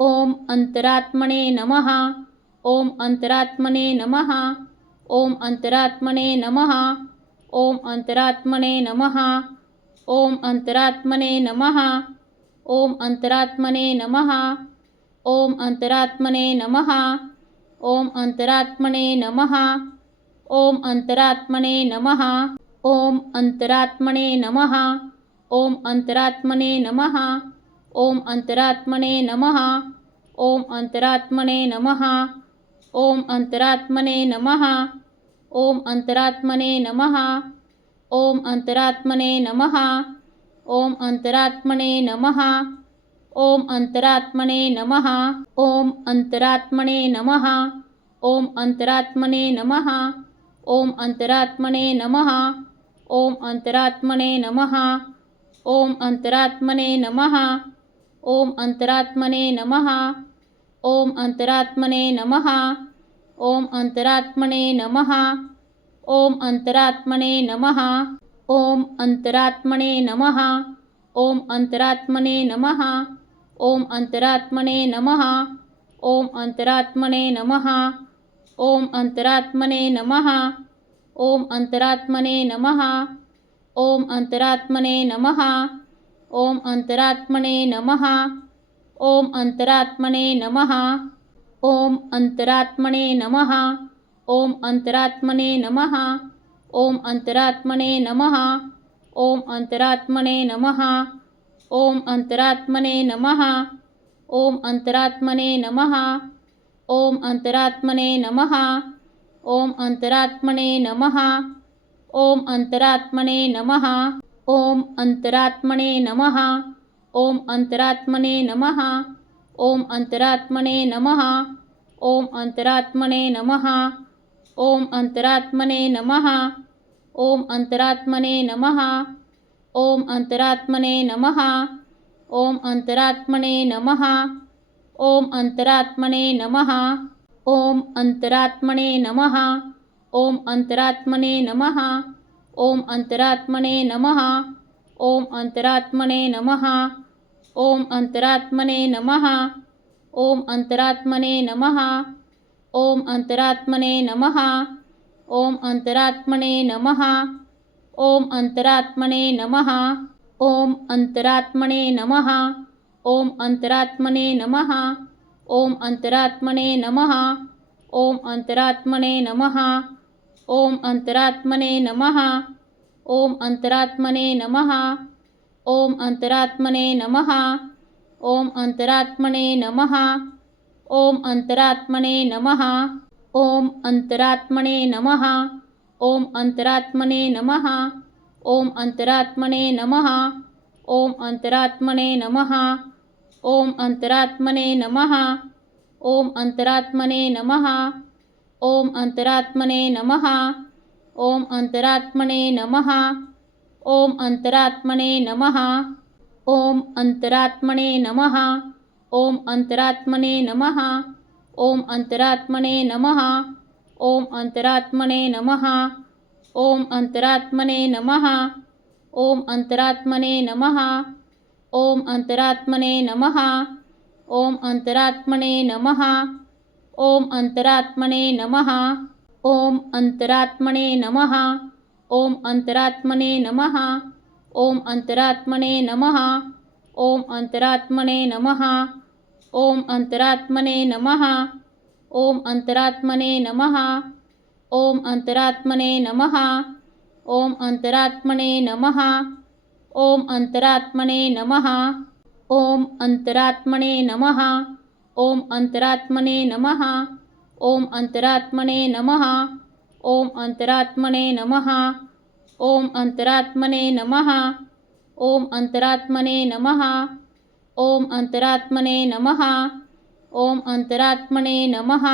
ॐ अन्तरात्मने नमः ॐ अन्तरात्मने नमः ॐ अन्तरात्मने नमः ॐ अन्तरात्मने नमः ॐ अन्तरात्मने नमः ॐ अन्तरात्मने नमः ॐ अन्तरात्मने नमः ॐ अन्तरात्मने नमः ॐ अन्तरात्मने नमः ॐ अन्तरात्मने नमः ॐ अन्तरात्मने नमः ॐ अन्तरात्मने नमः ॐ अन्तरात्मने नमः ॐ अन्तरात्मने नमः ॐ अन्तरात्मने नमः ॐ अन्तरात्मने नमः ॐ अन्तरात्मने नमः ॐ अन्तरात्मने नमः ॐ अन्तरात्मने नमः ॐ अन्तरात्मने नमः ॐ अन्तरात्मने नमः ॐ अन्तरात्मने नमः ॐ अन्तरात्मने नमः ॐ अन्तरात्मने नमः ॐ अन्तरात्मने नमः ॐ अन्तरात्मने नमः ॐ अन्तरात्मने नमः ॐ अन्तरात्मने नमः ॐ अन्तरात्मने नमः ॐ अन्तरात्मने नमः ॐ अन्तरात्मने नमः ॐ अन्तरात्मने नमः ॐ अन्तरात्मने नमः ॐ अन्तरात्मने नमः ओम अंतरात्मने नमहा ओम अंतरात्मने नमहा ओम अंतरात्मने नमहा ओम अंतरात्मने नमहा ओम अंतरात्मने नमहा ओम अंतरात्मने नमहा ओम अंतरात्मने नमहा ओम अंतरात्मने नमहा ओम अंतरात्मने नमहा ओम अंतरात्मने नमहा ओम अंतरात्मने नमहा ओम अंतरात्मने नमहा ओम अंतरात्मने नमहा ओम अंतरात्मने नमहा ओम अंतरात्मने नमहा ओम अंतरात्मने नमहा ओम अंतरात्मने नमहा ओम अंतरात्मने नमहा ओम अंतरात्मने नमहा ओम अंतरात्मने नमहा ओम अंतरात्मने नमहा ओम अंतरात्मने नमहा ॐ अन्तरात्मने नमः ॐ अन्तरात्मने नमः ॐ अन्तरात्मने नमः ॐ अन्तरात्मने नमः ॐ अन्तरात्मने नमः ॐ अन्तरात्मने नमः ॐ अन्तरात्मने नमः ॐ अन्तरात्मने नमः ॐ अन्तरात्मने नमः ॐ अन्तरात्मने नमः ॐ अन्तरात्मने नमः ॐ अन्तरात्मने नमः ॐ अन्तरात्मने नमः ॐ अन्तरात्मने नमः ॐ अन्तरात्मने नमः ॐ अन्तरात्मने नमः ॐ अन्तरात्मने नमः ॐ अन्तरात्मने नमः ॐ अन्तरात्मने नमः ॐ अन्तरात्मने नमः ॐ अन्तरात्मने नमः ॐ अन्तरात्मने नमः ॐ अन्तरात्मने नमः ॐ अन्तरात्मने नमः ॐ अन्तरात्मने नमः ॐ अन्तरात्मने नमः ॐ अन्तरात्मने नमः ॐ अन्तरात्मने नमः ॐ अन्तरात्मने नमः ॐ अन्तरात्मने नमः ॐ अन्तरात्मने नमः ॐ अन्तरात्मने नमः ॐ अन्तरात्मने नमः ॐ अन्तरात्मने नमः ॐ अन्तरात्मने नमः ॐ अन्तरात्मने नमः ॐ अन्तरात्मने नमः ॐ अन्तरात्मने नमः ॐ अन्तरात्मने नमः ॐ अन्तरात्मने नमः ॐ अन्तरात्मने नमः ॐ अन्तरात्मने नमः ॐ अन्तरात्मने नमः ॐ अन्तरात्मने नमः ॐ अन्तरात्मने नमः। ॐ अन्तरात्मने नमः। ॐ अन्तरात्मने नमः। ॐ अन्तरात्मने नमः। ॐ अन्तरात्मने नमः। ॐ अन्तरात्मने नमः। ॐ अन्तरात्मने नमः।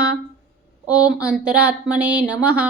ॐ अन्तरात्मने नमः।